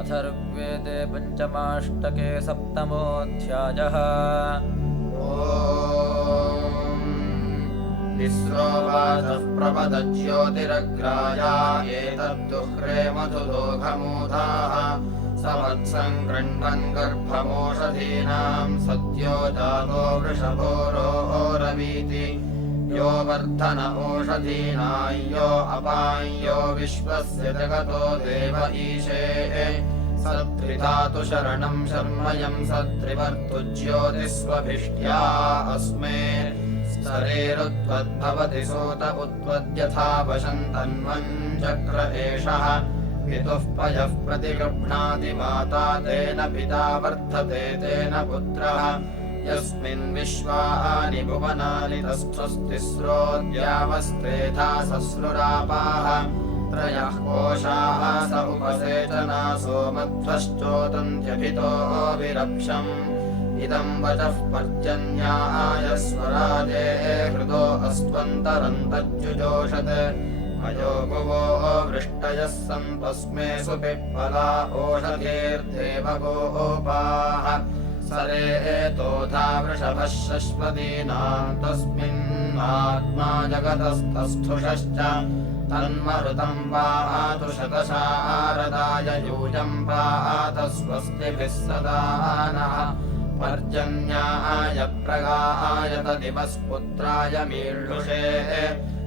अथर्ववेदे पञ्चमाष्टके सप्तमोऽध्यायः। तिस्रोवाचः प्रपदज्योतिरग्राया एतद्दुह्रे मधुदोघमूधाः समत्सं गृह्णन् गर्भमोषधीनां सद्यो जातो वृषभो रोरवीति यो वर्धन ओषधीना यो अपायो विश्वस्य जगतो देव ईशे सत्रिधातु शरणं शर्मयं सत्रिवर्तु ज्योतिस्वभिष्ट्या अस्मे स्तरेरुत्वद्भवति सोत उत्वद्यथा वशन्तन्वञ्चक्र एषः पितुः पयः प्रतिगृह्णाति माता तेन पिता वर्धते तेन पुत्रः यस्मिन् विश्वानि भुवनानि तस्थुस्तिस्रोऽद्यावस्त्रेधा सस्रुरापाः त्रयः कोशाः स उपसेचना सोमध्वश्चोदन्त्यभितो विरक्षम् इदं वचः पर्जन्याय स्वराजे हृदो अस्त्वन्तरन्तज्जुजोषत् अयो भुवो वृष्टयः सन्तस्मे सुपिप्पला ओषधीर्देवगोपाः सरेतोधा वृषभः शश्वतीनां तस्मिन्नात्मा जगतस्तस्थुषश्च तन्मरुतं पातु शतशारदाय यूयं पात स्वस्तिभिः सदा नः पर्जन्याय प्रगाय तदिवस्पुत्राय मीळ्लुषे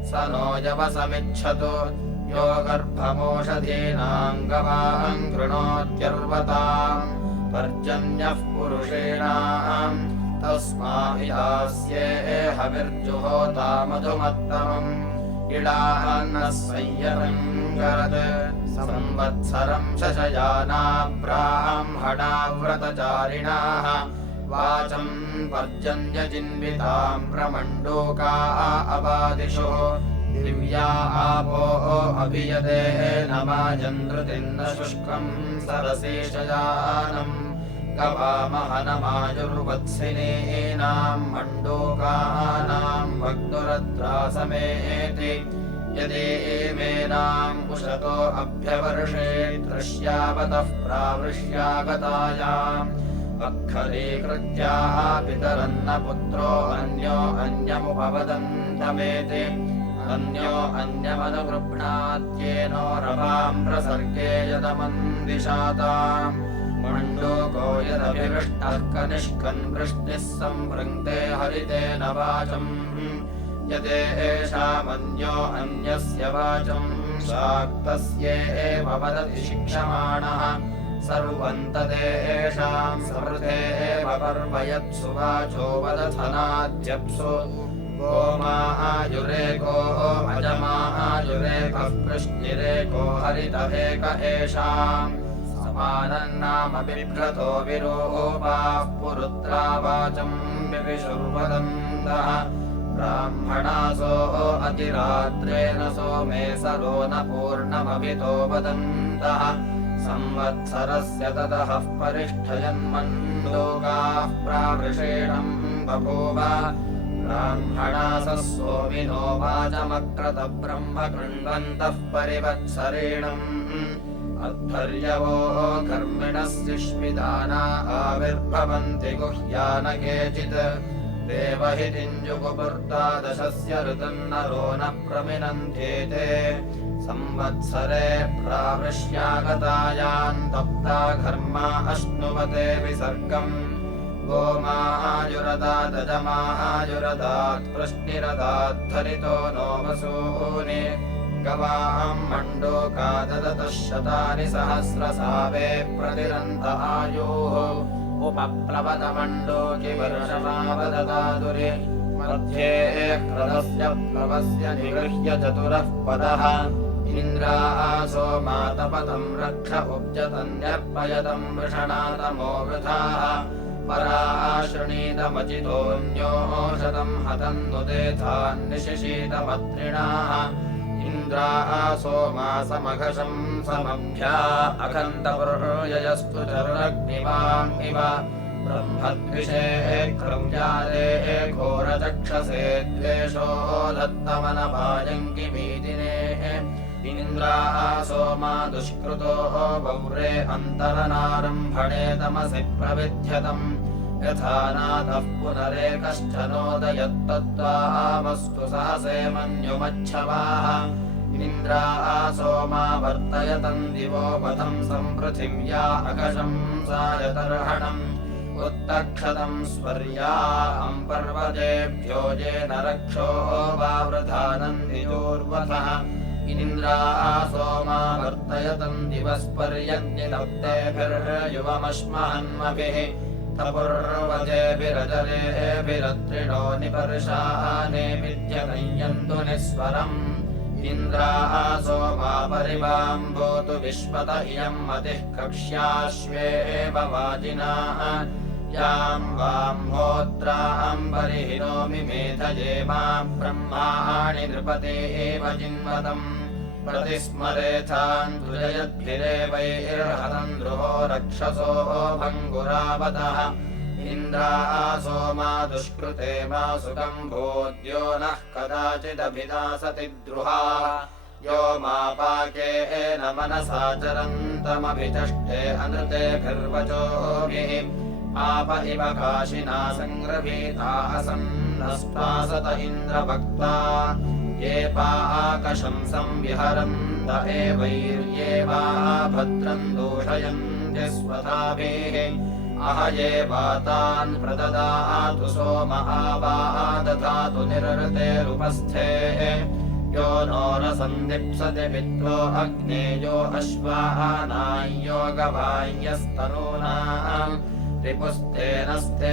स नो यवसमिच्छतु यो गर्भमोषधीनां गवां कृणोत्यर्वताम् पर्जन्यः पुरुषेणां तस्माभिधास्ये हविर्जुहोता मधुमत्तमम् इडान्नः संयतं करत् संवत्सरं शशयाना ब्राह्मणाव्रतचारिणाः वाचं पर्जन्यजिन्वितां प्रमण्डूका अबादिषु दिव्या आपो अभियते नमाजन्द्रुतिन्न शुष्कं सरसेशयानं गवामहनमायुर्वत्सिनीनां मण्डूकानां भग्नुरत्रासमेति यदि एमेनां कुशतो अभ्यवर्षे दृश्यावतः प्रावृष्यागतायाम् अक्षरीकृत्याः पितरन्न पुत्रो अन्यो अन्यमुपवदन्तमेति अन्यो अन्यमनुगृह्णात्येनो रवां प्रसर्गे यदमन्दिशाताम् मण्डूको यदभिवृष्टः कनिष्कन् वृष्टिः संवृङ्क्ते हरितेन वाचम् यदेषामन्यो अन्यस्य वाचं शाक्तस्येव वदति शिक्षमाणः सर्वं तदेषां समृद्धेव पर्वयत्सु वाचो वदथनाद्यप्सु गोमायुरेको अजमायुरेकः कृष्णिरेको हरितवेक एषाम् समानन्नाम बिभ्रतो विरूपाः पुरुत्रा वाचं विविशुर्वदन्तः ब्राह्मणासो अतिरात्रेण सोमे सरो न पूर्णमभितो वदन्तः संवत्सरस्य ततः परिष्ठयन्मण्डूकाः प्रावृषेणं बभूव ब्राह्मणासः सोमिनो वाचमक्रत ब्रह्म कृण्वन्तः परिवत्सरेणम् अध्वर्यवो कर्मिणः सिष्मिदाना आविर्भवन्ति गुह्यान केचित् देवहितिञ्जुगुपुर्दादशस्य ऋतन्नरो न प्रमिनन्त्येते संवत्सरे प्रावृष्यागतायान् तप्ता घर्मा अश्नुवते विसर्गम् गोमायुरदादजमायुरदात् प्रश्निरदाद्धरितो नो वसूनि गवां मण्डूका ददतः शतानि सहस्रसावे प्रतिरन्त आयुः उपप्लवतमण्डूकि वर्षमावददातुरि मध्ये क्रदस्य प्लवस्य निगृह्य चतुरः पदः इन्द्रासो मातपदं रक्ष उपजतन्यर्पयतं वृषणातमो वृथाः पराशृणीतमचितोऽन्यो शतं हतन्नुदेथान्निशिशीतमत्रिणाः इन्द्रासो मासमघशं समभ्या अखन्तपुर्ययस्तु चरुरग्निवाम् इव ब्रह्मद्विषे क्रव्यादे घोरचक्षसे द्वेषो दत्तमनपायङ्किमीदिने इन्द्रा सोमा दुष्कृतो वौरे अन्तरनारम्भणे तमसि प्रविध्यतम् यथा नाथः पुनरेकश्च नोदयत्तद्वामस्तु सहसे मन्युमच्छवाः इन्द्रा सोमा वर्तयतम् दिवो वधम् सम्पृथिव्या अकशं सायतर्हणम् उत्तक्षतम् स्वर्या पर्वतेभ्यो येन रक्षो वावृधानन्दिजोर्वथः इन्द्रा सोमा वर्तयतम् दिवस्पर्यज्ञितप्तेभिर्युवमश्महन्मभिः तपुर्वजेभिरजरेभिरत्रिणो निपर्शाने विद्यकयन्तु निःस्वरम् इन्द्रा सोमा परिवाम्भूतु विश्वत इयम् मतिः कक्ष्याश्वेव वाजिनाः याम् वाम्होत्राम् परिहिनोमि मेधये माम् ब्रह्माणि नृपतेव जिन्वतम् प्रतिस्मरेथान् तुजयद्भिरेवैर्हतम् द्रुहो रक्षसो भङ्गुरावतः इन्द्रा सोमा दुष्कृते मा सुखम् भूद्यो नः कदाचिदभिदासति द्रुहा यो मापाकेन मनसा चरन्तमभिचष्टे अनृतेभिर्वचोभिः आप इव काशिना सङ्ग्रहीता असन्नस्तासत इन्द्रभक्ता ये पाकशं संविहरन्त एवैर्ये वा भद्रम् दूषयन्ति स्वधाभिः अहये वातान् प्रददातु सोम आवादधातु निरृतेरुपस्थेः यो नो रसन्दिप्सति विद्वो अग्नेयो अश्वानाय्यो गवाय्यस्तनूनाम् रिपुस्तेनस्ते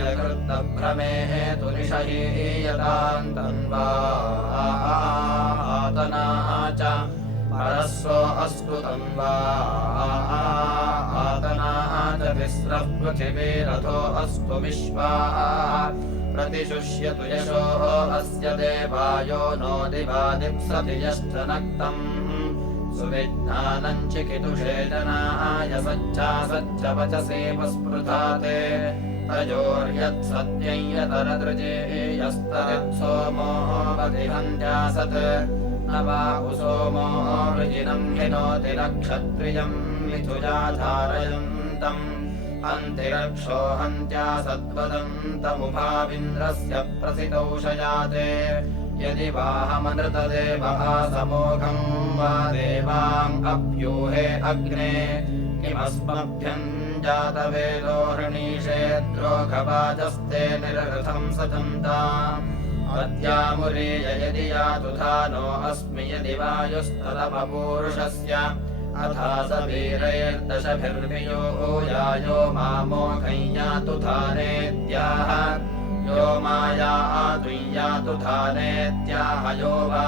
यकृतभ्रमेः तु निषहीयताम् तन्वातना च परस्सो अस्तु तन्वातना च तिस्रः पृथिवीरथो अस्तु विश्वाः प्रतिशुष्यतु यशो अस्य देवायो नो दिवा दिप्सति यश्च नक्तम् सुविज्ञानम् चिकितुषे जनाय सच्चा सच्च वचसे स्पृधाते तयोर्यत्सत्यं यतरदृजेयस्तदित्सोमो वधिहन्त्यासत् न वा कुसोमो वृजिनम् हिनोति नक्षत्रियम् मिथुजाधारयन्तम् अन्तिरक्षो हन्त्यासद्वदन्तमुभाविन्द्रस्य प्रसितौषयाते यदि वाहमनृतदेव आसमोघम् वा देवाम् अप्यूहे अग्ने किमस्मभ्यम् जातवेदो हृणीषेद्रोघवाजस्ते निरृथम् सचन्ताम् अद्यामुरीय यदि यातु धानो अस्मि यदि वायुस्तदपपूरुषस्य अथा स वीरैर्दशभिर्वियो यायो मामोघम् यातु धानेत्याह यो मायातु यातु धानेत्याह यो वा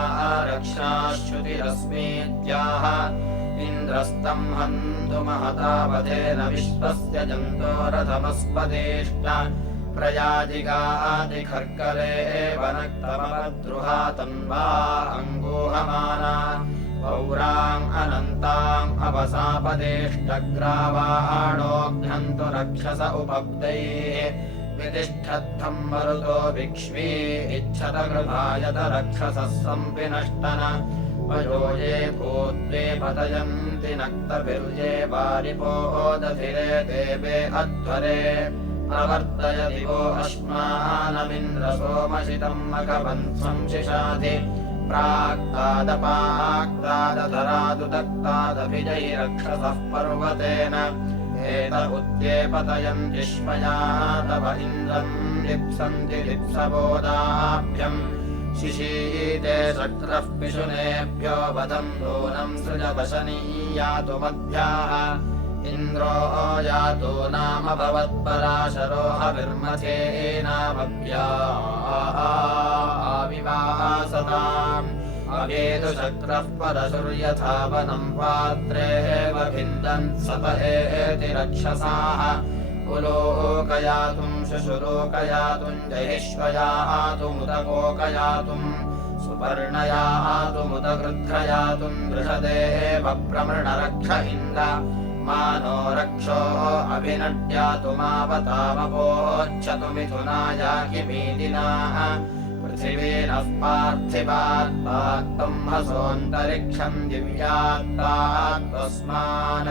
रक्षाश्रुतिरस्मीत्याह इन्द्रस्तम् हन्तु महतावधेन विश्वस्य जन्तोरथमस्पदेष्ट प्रयाजिगादिखर्करे वनक्तमद्रुहा तन्वा अङ्गूहमाना पौराम् अनन्ताम् अवसापदेष्टग्रावाणोऽघ्नन्तु रक्षस उपब्दैः वितिष्ठत्थम् मरुतो भिक्ष्वी इच्छत गृहायत रक्षसः सम्पिनष्टन वयो ये भूत्वे पतयन्ति नक्तभिर्ये वारिपोदधिरे देवे अध्वरे प्रवर्तय दिवो अश्मानमिन्द्रसोमशितम् मघवन्त्वम् शिशाधि प्राक्तादपाक्तादधरादुदक्तादभिजैरक्षसः पर्वतेन एत उद्ये पतयन्ति श्वया तव इन्द्रम् लिप्सन्ति लिप्सबोधाभ्यम् शिशीते शक्रः पिशुनेभ्यो वदम् नूनम् सृजवशनीयातु मध्याः इन्द्रो यातु नाम भवत्पराशरो हविर्मथेनामव्याविवासताम् अवेदु शक्रः परशुर्यथा वनम् पात्रेव भिन्दन् सत एति रक्षसाः पुलोकयातुम् शुशुलोकयातुम् जहिष्वयातुमुदकोकयातुम् सुपर्णयातुमुदगृध्रयातुम् दृषदेव प्रमृणरक्ष इन्द्र मानो रक्षो अभिनट्यातु मावतामपोच्छतु मिथुनायाहि मीदिनाः पृथिवीनः पार्थिवात्पात्तम् हसोऽन्तरिक्षम् दिव्यात्पात्तस्मान्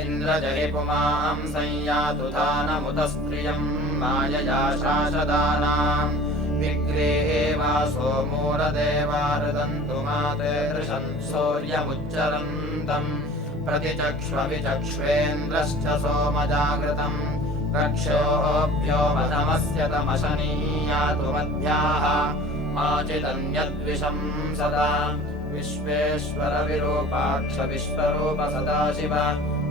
इन्द्रजहि पुमाम् संयातु दानमुत स्त्रियम् मायया शासदानाम् विग्रेहे वासो मूरदेवारदन्तु माते दृशन् सौर्यमुच्चरन्तम् प्रतिचक्ष्वेन्द्रश्च सोमजागृतम् रक्षोभ्यो मदमस्य तमशनीयातु मध्याः माचिदन्यद्विषम् सदा विश्वेश्वर विरूपाक्ष विश्वरूप सदाशिव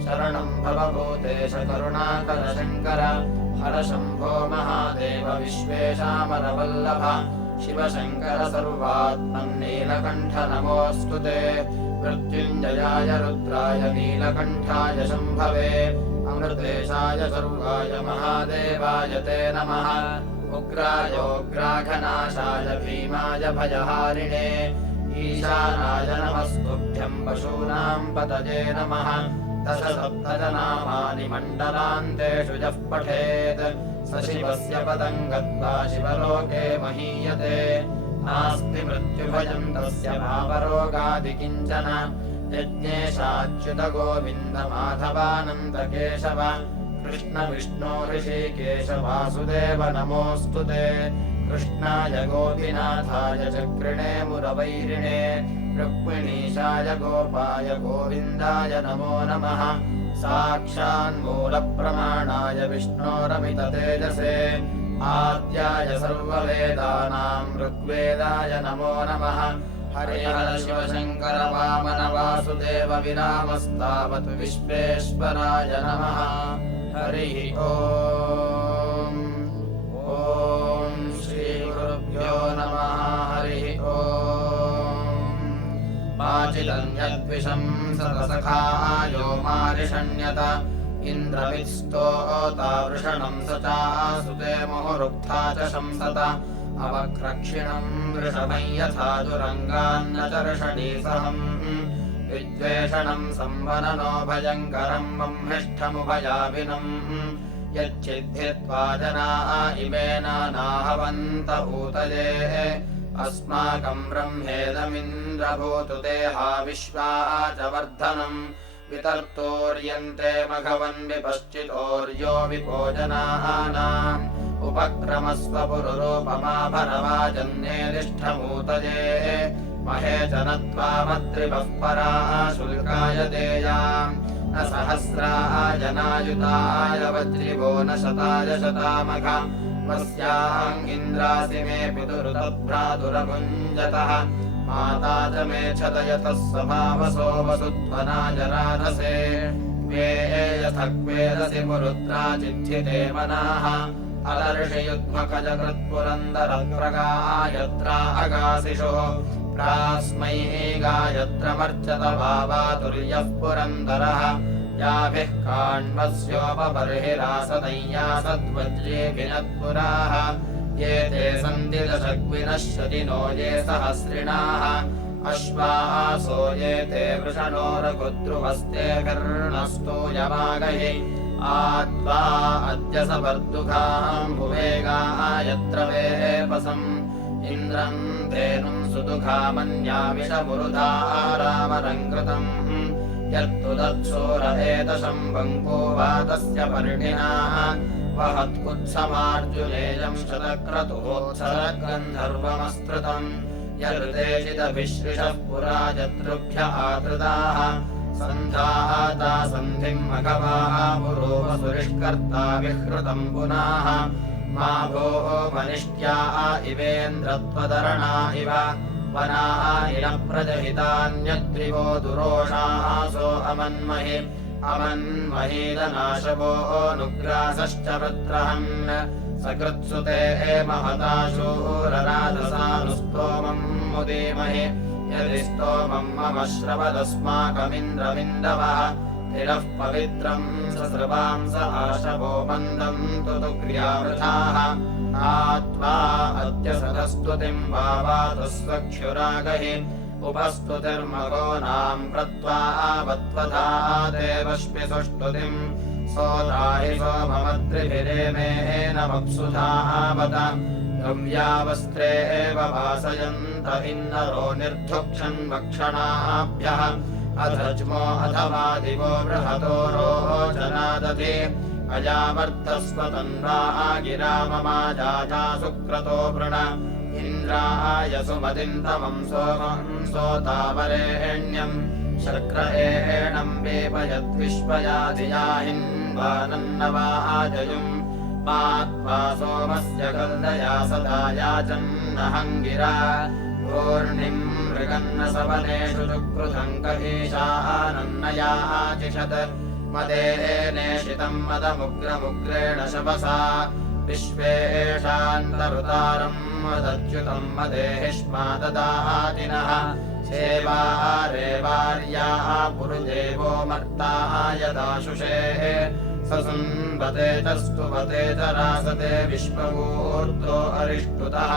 शरणम् भवभूतेश करुणाकर शङ्कर हर शम्भो महादेव विश्वेशामरवल्लभ शिव शङ्कर सर्वात्मन् नीलकण्ठ नमोऽस्तु ते मृत्युञ्जयाय रुद्राय नीलकण्ठाय शम्भवे अमृतेशाय सर्वाय महादेवाय ते नमः उग्रायोग्राघनाशाय भीमाय भयहारिणे ईशानाय नमस्तुभ्यम् पशूनाम् पतये नमः दशसप्तनामानि मण्डलान्तेषु यः पठेत् स शिवस्य पदम् गत्वा शिवलोके महीयते नास्ति मृत्युभयम् तस्य पापरोगादि किञ्चन यज्ञेशाच्युत गोविन्द माधवानन्द केशव कृष्ण विष्णो ऋषिकेश वासुदेव नमोऽस्तु ते कृष्णाय गोपीनाथाय चक्रिणे मुरवैरिणे रुक्मिणीशाय गोपाय गोविन्दाय नमो नमः साक्षान्मूलप्रमाणाय विष्णोरमिततेजसे आद्याय सर्ववेदानाम् ऋग्वेदाय नमो नमः हरिहर शिवशङ्कर वामन वासुदेव विरामस्तावत् विश्वेश्वराय नमः हरिः ॐ श्रीगुरुभ्यो नमः हरिः ॐ वाचिदन्यद्विषम् सतसखायो मारिषण्यत इन्द्रवित्स्तोता वृषणम् स चासुते मुहुरुक्था च शंसत अवक्रक्षिणम् वृषभम् यथा दुरङ्गान्न च ऋषणीसहम् विद्वेषणम् संवननो भयङ्करम् बह्निष्ठमुभयाविनम् यच्चिद्धित्वा जनाः इमेन नाहवन्त ऊतये अस्माकम् ब्रह्मेदमिन्द्रभूतु देहा विश्वा च वर्धनम् वितर्तोर्यन्ते मघवन् विपश्चितोर्यो विपोजनानाम् उपक्रमस्व पुरुरूपमा भरवाजन्येदिष्ठमूतये महे च नत्वामत्रिपः पराः शुल्काय देयाम् न सहस्राय नायुताय वज्रिवो न शताय शतामघ वस्याङ्गिन्द्रासि मे पितुरुतभ्रातुरभुञ्जतः माता च मे क्षतयतः स्वभावसो वसुत्वनाय राधसे क्वे यथक्वेदसि पुरुत्रा चिद्धिते मनाः अलर्षयुग्मकजकृत्पुरन्दरप्रगायत्रा अगासिषो प्रास्मै गायत्रमर्चत भावातुर्यः पुरन्दरः याभिः काण्वस्योपबर्हिरासदय्यासद्वज्रेऽभिनत्पुराः ये ते सन्ति दशग्विनः शतिनो ये सहस्रिणाः अश्वासो ये ते वृषणोरघुद्रुवस्तेभिर्नस्तूयमागहि आत्वा अद्य सपर्दुघाम् भुवेगायत्र वेपसम् इन्द्रम् धेनुम् सुदुघामन्याविषमुरुधा रामरङ्कृतम् यत्तु दत्सोर एतशम् बङ्को वा तस्य पर्णिनाः वहत्कुत्समार्जुनेयम् शतक्रतुवोत्सरगन्धर्वमस्कृतम् यर्देशिदभिश्रिषः पुरा यतृभ्य आकृताः सन्धाता सन्धिम् मघवाः पुरोवसुरिष्कर्ता विहृतम् पुनाः मा भोः मनिष्ट्या इवेन्द्रत्वदरणा इव वनाः इनप्रजहितान्यत्रिवो दुरोषासो अमन्महि अमन्महीदनाशवो नुग्रासश्च वृत्रहन् सकृत्सुते महताशूरराधसानुस्तोमम् मुदीमहि यदि स्तोमम् मम श्रवदस्माकमिन्द्रमिन्दवः तिरः पवित्रम् ससृवांस आशवो मन्दम् तुतुग्र्यावृथाः आत्वा अद्य सदस्तुतिम् वावातु स्वक्षुरागहि उपस्तुतिर्मघोनाम् प्रत्वा वत्वधा देवश्मि सुष्टुतिम् सोदाहि सोममत्रिभिरेमेन मप्सुधावत गव्यावस्त्रे एव वासयन्त इन्नरो निर्धुक्षन्वक्षणाभ्यः अधज्मो अथवा दिवो बृहतो रोचनादधि अयावर्तस्वतन्वा गिराममाजाजा सुक्रतो वृण इन्द्राय सुमदिन्तमं सोमं सोतावरेण्यम् शक्र एणम् वेपयद्विश्वया धिया हिन्वानन्नवाजयुम् मात्वा सोमस्य कन्दया सदा याचन्नहङ्गिरा पूर्णिम् मृगन्न सवनेषु चुक्रुधम् कहीशानन्नयाचिषत् मदेनेशितम् मदमुग्रमुग्रेण शपसा विश्वेषान्तरुतारम् मदच्युतम् मदेहिष्मा ददातिनः सेवारेवार्याः पुरुदेवो मर्ताय दाशुषे ससुन्वते च स्तुवते च रासते विश्वमूर्तो अरिष्टुतः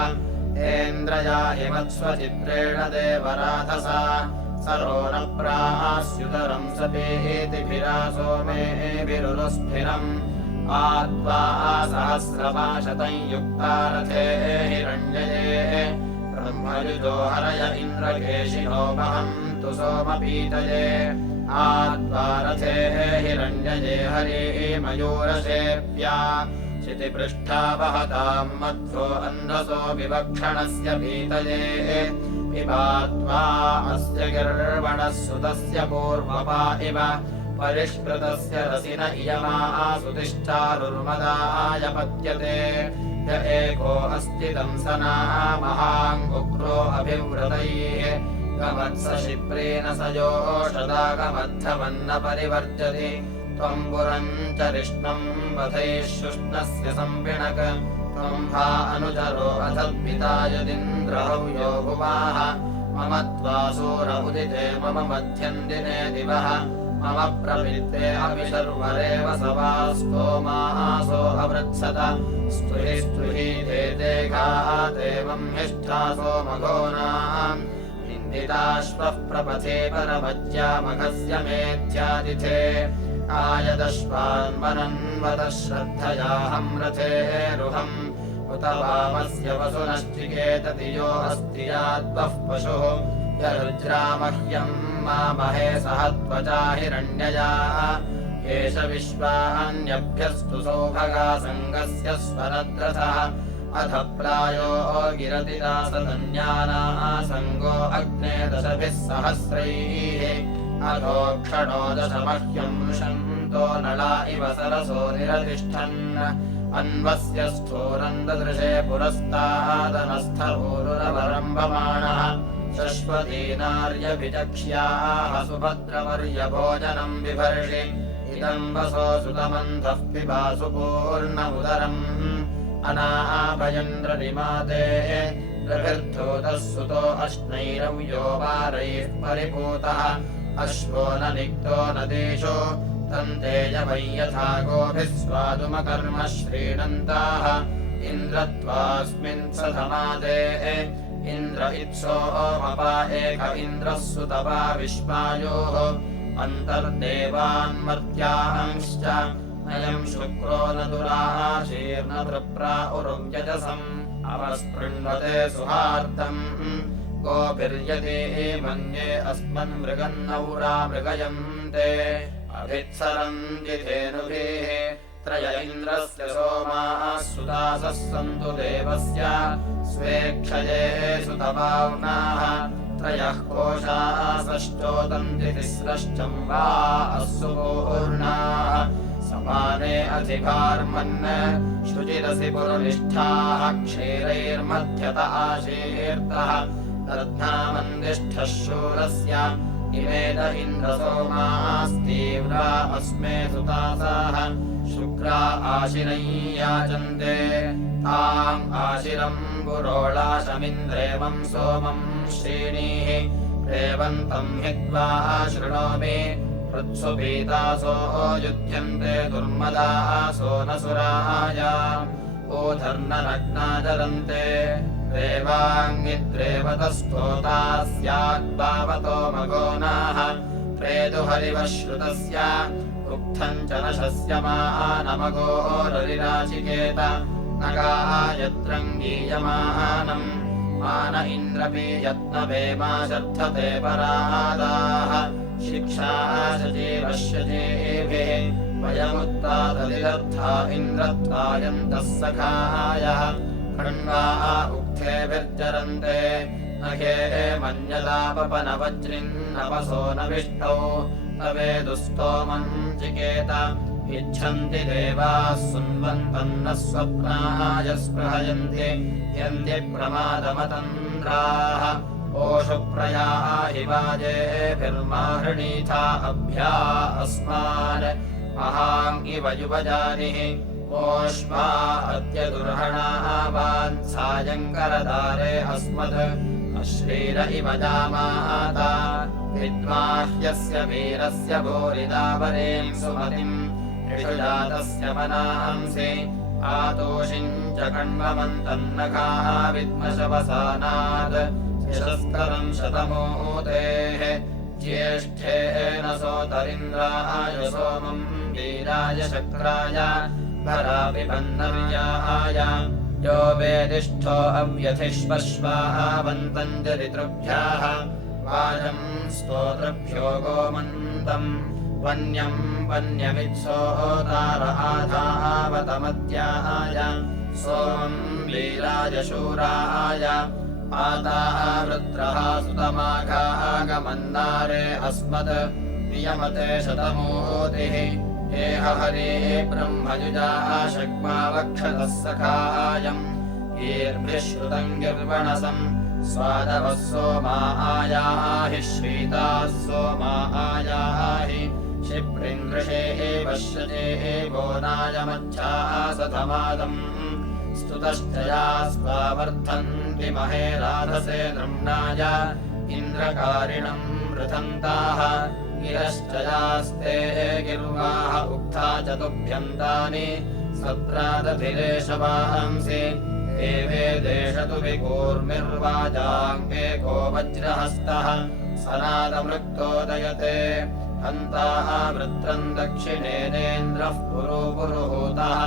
इन्द्रया हिमत्स्वचित्रेण देवराधसा सरो न प्रास्युतरम् सपेतिभिरा सोमेभिरुरुस्फिरम् आत्वा सहस्रमाशतं युक्ता रथे हिरण्यये ब्रह्मयुजो हरय इन्द्रकेशिनो वहन्तु सोमपीतये आत्वा रथे हिरण्यये हरे मयूरसेव्या क्षितिपृष्ठा वहताम् मध्वो अन्धसो विवक्षणस्य पीतये पिबात्वा अस्य गिर्वणः सुतस्य पूर्वपा इव परिष्कृतस्य रसिन इयमासुतिश्चारुर्मदाय पत्यते य एको अस्ति दंसना महाङ्गुग्रो अभिव्रतैः गमत्स शिप्रेण स योषदागमद्धवन्न परिवर्जति त्वम् पुरम् च रिष्णम् वधैः शुष्णस्य संविणक त्वम् भा अनुचरो अथर्पिता यदिन्द्रहव्यो भुवाः मम त्वासूर उदिते मम मध्यम् दिने दिवः मम प्रवृत्ते अविशर्वरेव सवास्तोमासो अवृत्सत स्तुहि स्तुहि ते देघातेवम् हिष्ठासो मघोनाम् निन्दिताश्वः प्रपथे परमज्यामघस्य मेध्यादिथे आयदश्वान्वनन्वतः श्रद्धयाहम् रथेरुहम् उत वामस्य वसुनश्चिकेतति यो अस्ति याद्वः पशुः यरुज्रामह्यम् मामहे सह त्वचा हिरण्यया एष विश्वान्यभ्यस्तु सौभगा सङ्गस्य स्वरद्रथः अथ प्रायो गिरति दासतन्यानाः सङ्गो अग्ने दशभिः सहस्रैः अधोक्षणो दशमह्यम् ऋषन्तो नला इव सरसो निरतिष्ठन् अन्वस्य स्थूरम् ददृशे पुरस्तादनस्थभूरुरवरम्भमाणः शश्वतीनार्यभिचक्ष्याः सुभद्रवर्यभोजनम् बिभर्षि इदम् वसो सुतमन्थः पिबासु पूर्णमुदरम् अनाभयन्द्रनिमाते रभिर्धूतः सुतो अश्नैरव्यो वारैः परिपूतः अश्वो न निक्तो नदीषु तन्तेज वै यथा गोभिः स्वादुमकर्म श्रीणन्ताः इन्द्रत्वास्मिन् सधमादे इन्द्र इत्सोमपा एक इन्द्रः सुतपा विश्वायोः अन्तर्देवान्मर्त्याहंश्च अयम् शुक्रो न दुराशीर्णतृप्रा उरुव्यजसम् अवस्पृण्वते सुहार्दम् गोभिर्यते मन्ये अस्मन्मृगन्नौरा मृगयन्ते अभित्सरन्ति धेनुभिः त्रय इन्द्रस्य सोमाः सुदासः सन्तु देवस्य स्वेक्षये सुतपावनाः त्रयः कोशाः षष्ठोदन्ति तिस्रश्चम् वा असुपूर्णाः समाने अधिभार्मन् शुचिरसि पुरनिष्ठाः क्षीरैर्मध्यत आशीर्तः दध्नामन्दिष्ठः शूरस्य इमेद इन्द्रसोमास्तीव्रा अस्मे सुतासाः शुक्रा आशिरै याचन्ते ताम् आशिरम् पुरोळाशमिन्द्रेवम् सोमम् श्रीणीः रेवन्तम् हित्वा शृणोमि हृत्सु पीतासो युध्यन्ते दुर्मदासो न सुराय ऊधर्ननग्नाचरन्ते रेवाङ्गिद्रेवतस्तोताः स्याद्भावतो मघोनाः प्रेदुहरिवः श्रुतस्य उक्थम् च न शस्यमानमघोररिराचिकेत नगायत् पुत्रम् गीयमानम् मान इन्द्रपीयत्नवेमा शर्थते परादाः शिक्षा शजीवश्यजीभिः वयमुत्तादलिरर्था इन्द्रत्वायन्तः सखायः खण्वा उक्थेभिर्जरन्ते नखे मन्यलापपनवज्रिन्नपसो न विष्टौ तवेदुस्तोमम् चिकेत इच्छन्ति देवाः सुन्वन्तन्नः स्वप्नाय स्पृहयन्ति यन्ति प्रमादमतन्द्राः ओषुप्रयाहि वाजेभिर्माहृणीथा अभ्या अस्मान् महाम् इव युवजानिः ओष्मा अद्य दुर्हणावान् सायङ्करदारे अस्मत् अश्रीर इव जामाता विद्वाह्यस्य वीरस्य भूरिदावरेम् सुमतिम् ऋषुजातस्य मनांसि आतोषिम् च कण्वमन्तन्नखाः विद्मशवसानात् यशस्करम् शतमूतेः ज्येष्ठेन सोतरिन्द्राय सोमम् वीराय शक्राय भराभिपन्नर्याय यो वेदिष्ठो अव्यथिष्पश्वावन्तम् च ऋतृभ्यः वाजम् स्तोतृभ्यो गोमन्तम् वन्यम् वन्यमित्सोतार आधावतमत्याय सोमम् वीराय शूराय माताः वृत्रः सुतमाघागमन्नारे अस्मत् नियमते शतमूतिः एह हरिः ब्रह्मयुजाः शक्मा वक्षतः सखायम् ईर्भिः श्रुतम् गिर्वणसम् स्वादवः सोमा आयाहि श्रीताः सोमा आयाहि क्षिप्रिङ्गृषेः पश्यतेः गोनायमच्छाः सतमादम् स्तुतश्चया स्वावर्धन्ति महे राधसे नृम्णाय इन्द्रकारिणम् वृथन्ताः गिरश्चयास्ते गिर्वाः उक्था च तुभ्यन्तानि सत्रादधिरेशवांसि देवे देशतु विकूर्मिर्वाजाङ्गे को वज्रहस्तः सनादमृक्तोदयते हन्ताः वृत्रम् दक्षिणेनेन्द्रः पुरुपुरुहूतः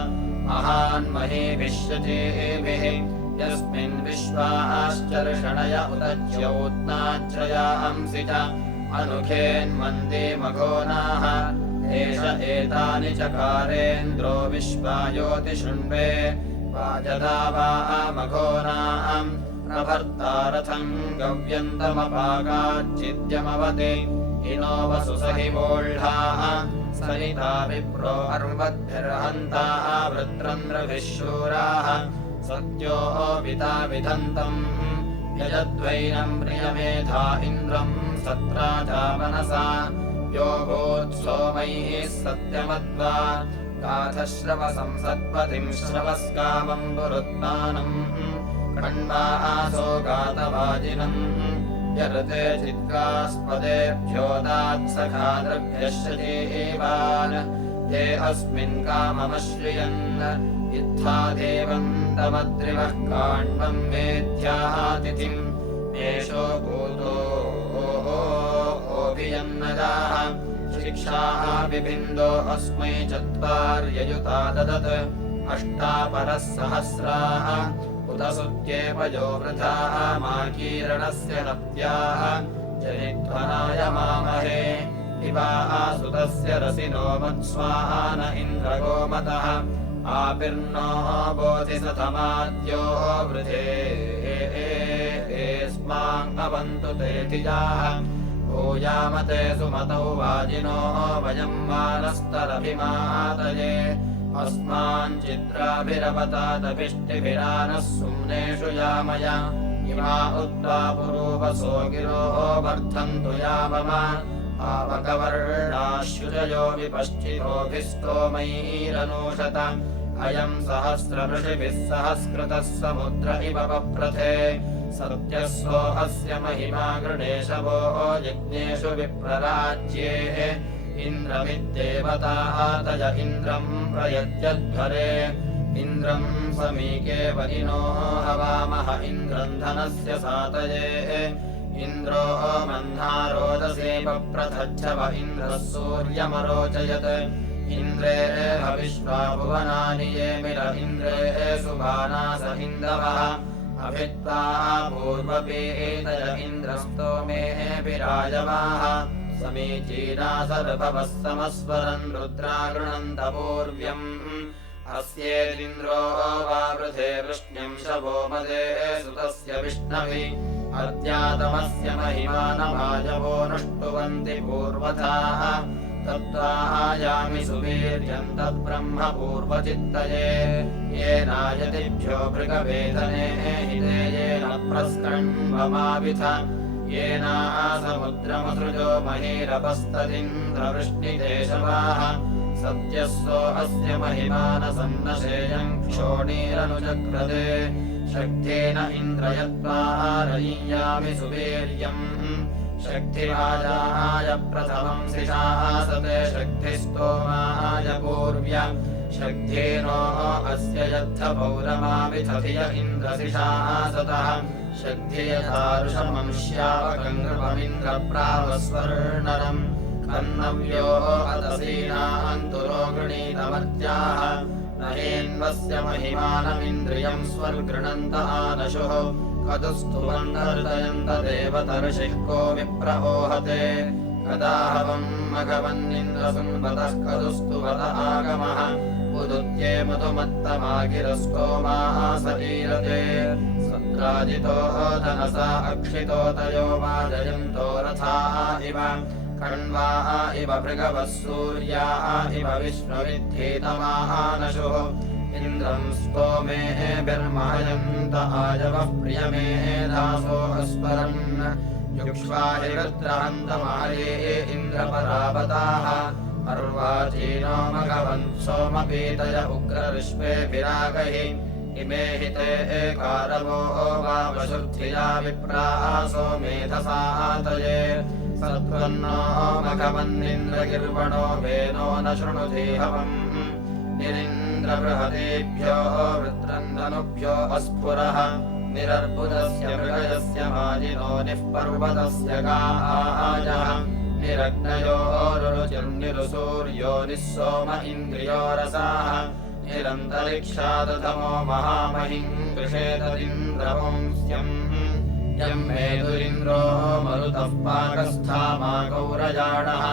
महान्महीभिश्यचेभिः यस्मिन् विश्वाश्चर्षणय उदच्यौत्नाच्छ्रयांसि च अनुखेन्मन्दे मघोनाः एष एतानि चकारेन्द्रो विश्वायोतिशृण्वे वाजदा वा मघोनाम् प्रभर्तारथम् गव्यन्तमपाकाच्चिद्यमवति इनो वसुसहि वोढ्ढाः सरिता विप्रो अर्वद्भिर्हन्ताः वृत्रन्द्रभिः शूराः सत्यो विता विधन्तम् यजद्वैनम् प्रियमेधा इन्द्रम् सत्राजा मनसा यो भूत्सोमैः सत्यमद्वा गाथश्रवसम् सत्पतिम् श्रवस्कामम् पुरुत्मानम् कण्वा आसो गातवाजिनम् यरते चित्कास्पदेभ्यो दात्सखाद्रभ्यश्च जीवान् ते अस्मिन् काममश्रियन् इत्था देवन्तमद्रिवः काण्वम् वेद्यातिथिम् एषो भूतो ओभियन्नदाः शिक्षाः विभिन्दो अस्मै चत्वार्ययुता ददत् अष्टापरः सहस्राः उत सुत्येपयो वृथाः माकीरणस्य नप्त्याः जनिध्वनाय मामहे दिवा आसुतस्य रसिनो मत्स्वान इन्द्रगोमतः आपिर्नो बोधिसतमाद्यो वृधे स्माङ्गवन्तु ते धियाः भूयामते सुमतौ वाजिनो वयम् मानस्तरभिमातये अस्माञ्चिद्राभिरवतादभिष्टिभिरानः सुम्नेषु यामय इमा उद्वा पुरूपसो गिरो वर्धन्तु यामम आवकवर्णाश्युजयो विपश्चितोभिस्तोमैरनूषत अयम् सहस्रऋषिभिः सहस्कृतः समुद्र इव पप्रथे सत्यस्वो अस्य महिमा गृणेशवो यज्ञेषु विप्रराज्ये इन्द्रमिद्देवतातय इन्द्रम् प्रयत्यध्वरे इन्द्रम् समीके वरिनो हवामह इन्द्रम् धनस्य सातये इन्द्रो मह्ना रोदसे पप्रथच्छव इन्द्रः सूर्यमरोचयत् इन्द्रे हविश्वा भुवनानि ये मिल इन्द्रे सुबानास इन्दवः अभित्वा पूर्वपीतय इन्द्रस्तोमेऽभिराजमाः समीचीना सर्भवः समस्वरन् रुद्रा गृणन्त पूर्व्यम् अस्येदिन्द्रो वावृधे वृष्ण्यम् शवो मदे सुतस्य विष्णवे अद्यातमस्य महिमानमाजवो नुष्टुवन्ति पूर्वथाः तत्त्वायामि सुवीर्यम् तद्ब्रह्म पूर्वचित्तये येनायतिभ्यो भृगवेदने हिते येन प्रस्कण्वमाविथ येनासमुद्रमसृजो महीरपस्तदिन्द्रवृष्णिदेशवाः सद्यस्सो अस्य महिमानसन्नशेयम् क्षोणीरनुचक्रदे शक्तेन इन्द्रयत्वा रयियामि सुवीर्यम् शक्तिराजाय प्रथमम् शिशासते शक्तिस्तोमाय पूर्व्य शक्तेनो अस्य यद्धपौरमाविथधिय इन्द्रशिशासतः शक्तियथारुषमंश्यावकङ्कृपमिन्द्रप्रावस्वर्णरम् कन्नव्यो अतसीनान्तुरो गृणीतमर्त्याः न हेन्वस्य महिमानमिन्द्रियम् स्वर्गृणन्त आनशुः कदुस्तुवन्नर्दयन्त देवतर्षिः को विप्रहोहते कदाहवम् मघवन्निन्द्रसुन्वतः कदुस्तुवत आगमः उदुत्ये मधुमत्तमागिरस्तोमासरीरते सत्राजितो धनसा अक्षितो तयो वाजयन्तो रथा इव कण्वा इव भृगवः सूर्या इव विश्वविद्धीतमानशुः इन्द्रम् स्तोमेभिर्महयन्त आजवः प्रियमेधासो अस्वरन् युक्ष्वाहिरुद्रहन्तमारे इन्द्रपरावताः अर्वाचीनो मघवन् सोमपीतय उग्रविश्वेभिरागहि इमे हिते एकारवो वा वशुद्धिया विप्रासो मेधसातये सत्त्वन्नो मघवन्निन्द्रगिर्वणो वेनो न शृणुधीहवम् निरिन्द्रबृहदेभ्यो वृत्रन्दनुभ्यो अस्फुरः निरर्बुदस्य मृगयस्य माजिनो निःपर्वतस्य गाजः निरग्नयो रुरुचिर्निरुसूर्यो निःसोम इन्द्रियो रसाः निरन्तरिक्षादधमो महामहिम् कृषेतदिन्द्रवंस्यम् यम् मेदुरिन्द्रो मरुतः पाकस्थामा गौरजाणः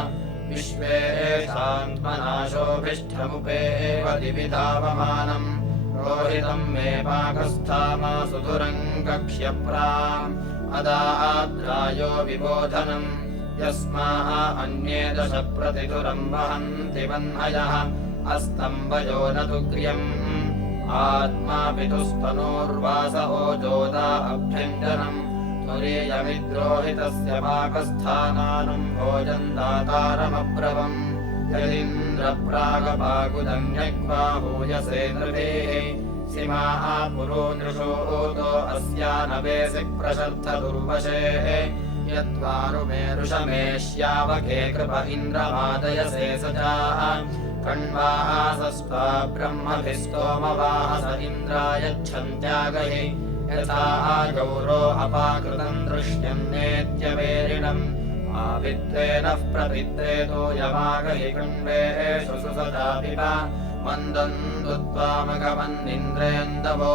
विश्वेशान्त्मनाशोभिष्ठमुपेव दिविधावमानम् रोहितम् मे पाकस्थामा सुधुरम् कक्ष्यप्राम् अदाद्रायो विबोधनम् यस्माः अन्ये दश प्रतिदुरम् वहन्ति वह्नयः अस्तम्भयो न तुग्र्यम् आत्मा पितुस्तनोर्वास ओजोदा अभ्यञ्जनम् तुरीयमिद्रोहितस्य पाकस्थानानुम् भोजम् दातारमब्रवम् यदिन्द्रप्रागपाकुदन्यग्वा भूयसे नृभिः सीमाः पुरो नृषोतो अस्या नवेसि प्रशर्धदुर्वशेः यद्वारुमेरुषमेष्यावके कृप इन्द्रमादयसे सजाः कण्वासस्त्वा ब्रह्मभिस्तोमवास इन्द्रायच्छन्त्यागहि यथा गौरो अपाकृतम् दृश्यन्नेत्यवेरिणम् आविद्वेनः प्रविद्वेतो यमागहि कण्वेषु सुसदापिब मन्दम् दुत्वा मघवन्निन्द्रेन्दवो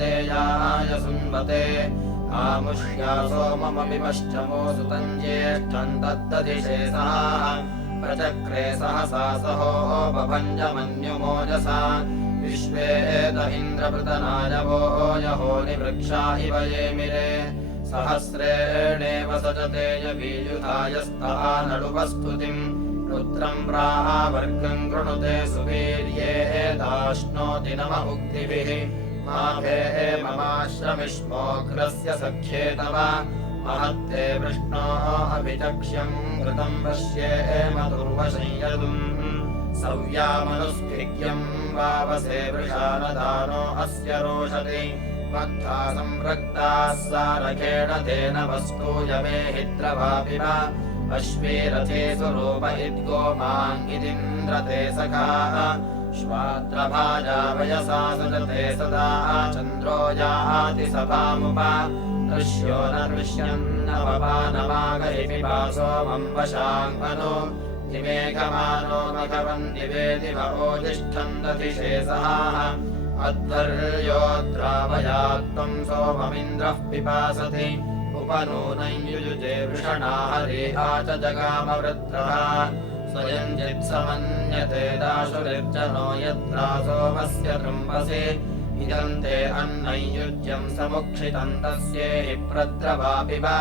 देयाय सुन्वते आमुष्या सोमममिमश्चमो सुतम् ज्येष्ठम् तद्दधिशेषाः प्रचक्रे सहसा सहो बभञ्जमन्युमोजसा विश्वेद इन्द्रपृतनायवो यहो निवृक्षा इव येमिरे सहस्रेणेव सजते यवीयुधायस्तनडुपस्तुतिम् रुद्रम् प्रावर्गम् कृणुते सुवीर्ये दाश्नोति नम उक्तिभिः माभे ममाश्रमिष्मोऽग्रस्य सख्ये तव महत्ते वृष्णोः अभिचक्ष्यम् घृतम् पश्येम दुर्वशंयदुम् सव्यामनुस्फिग्यम् वावसे वृषानदानो अस्य रोषति मत्था संरक्ताः सारखेण तेन वस्तूयमे हिद्रवापिव अश्वीरथे सुरूप इद्गोमाङ्गिदिन्द्रते सखाः श्वात्रभाजा वयसा सजते सदा चन्द्रो याति सभामुप दृश्यो न दृश्यन्नवपानमागहि पिबा सोमम् वशाङ्मनो तिमेघमानो मघवन्ति वेदि भवोजिष्ठन्दधिषे सहाः अध्वर्योद्रावयात्त्वं सोममिन्द्रः पिपासति उपनूनं युजुजे वृषणा हरि च जगामवृत्रः स्वयं चित्समन्यते दाशुरिर्जनो यत्रा सोमस्य तृम्बसि इदं ते अन्नं युज्यं समुक्षितं तस्येहि प्रद्रवापि वा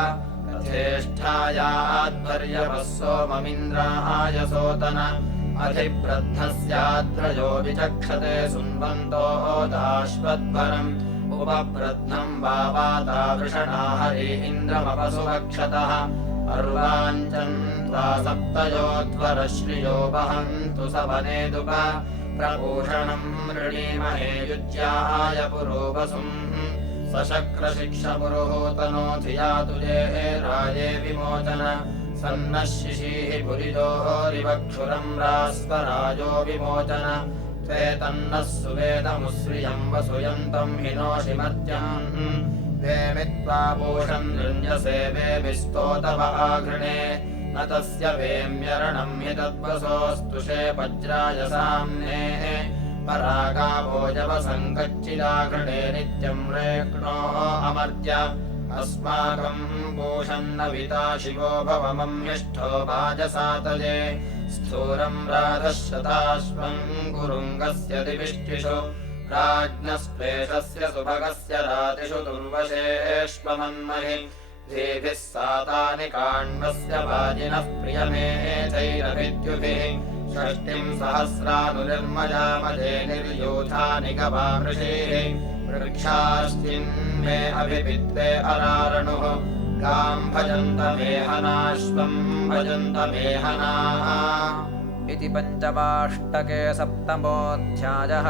तथेष्ठायाध्वर्यवः सोममिन्द्राय सोतन अधिप्रध्नस्याद्रयो विचक्षते सुन्वन्तो दाश्वद्भरम् उपप्रध्नं वावाता वृषणा हरि इन्द्रमपसुवक्षतः अर्वाञ्चन्त्वा सप्तयोध्वरश्रियो वहन्तु सवनेदुप प्रभूषणं मृणीमहे युज्याय पुरोवसुम् सशक्रशिक्षपुरुहूतनो धिया तुजे राये विमोचन सन्नः शिशीः पुरिजोरिवक्षुरं रास्वराजो विमोचन त्वे तन्नः सुवेदमुश्रियं वसुयन्तं हिनोषिमर्त्यम् वेमित्वा पूषन् नृञ्जसे वेमिस्तोतव आघृणे न तस्य वेम्यरणं हि तद्वसोस्तुषे वज्राय साम्ने परागाभोजवसङ्गच्चिदाघृणे नित्यं रेक्णो अमर्त्य अस्माकं पूषन्नविता शिवो भवमम्यष्ठो वाजसातये स्थूरं राधशताश्वं गुरुङ्गस्य दिविष्टिषु राज्ञस्क्लेशस्य सुभगस्य रातिषु दुर्वशेष्वमन्महि देभिः सातानि काण्वस्य वाजिनः प्रियमेधैरभिद्युभिः षष्टिं सहस्रानुनिर्मजामजे निर्यूथानि गवामृषेः वृक्षाश्चिन्मे अभिपित्वे अरारणुः गां भजन्तमेहनाश्वं भजन्तमेहनाः इति पञ्चमाष्टके सप्तमोऽध्यायः।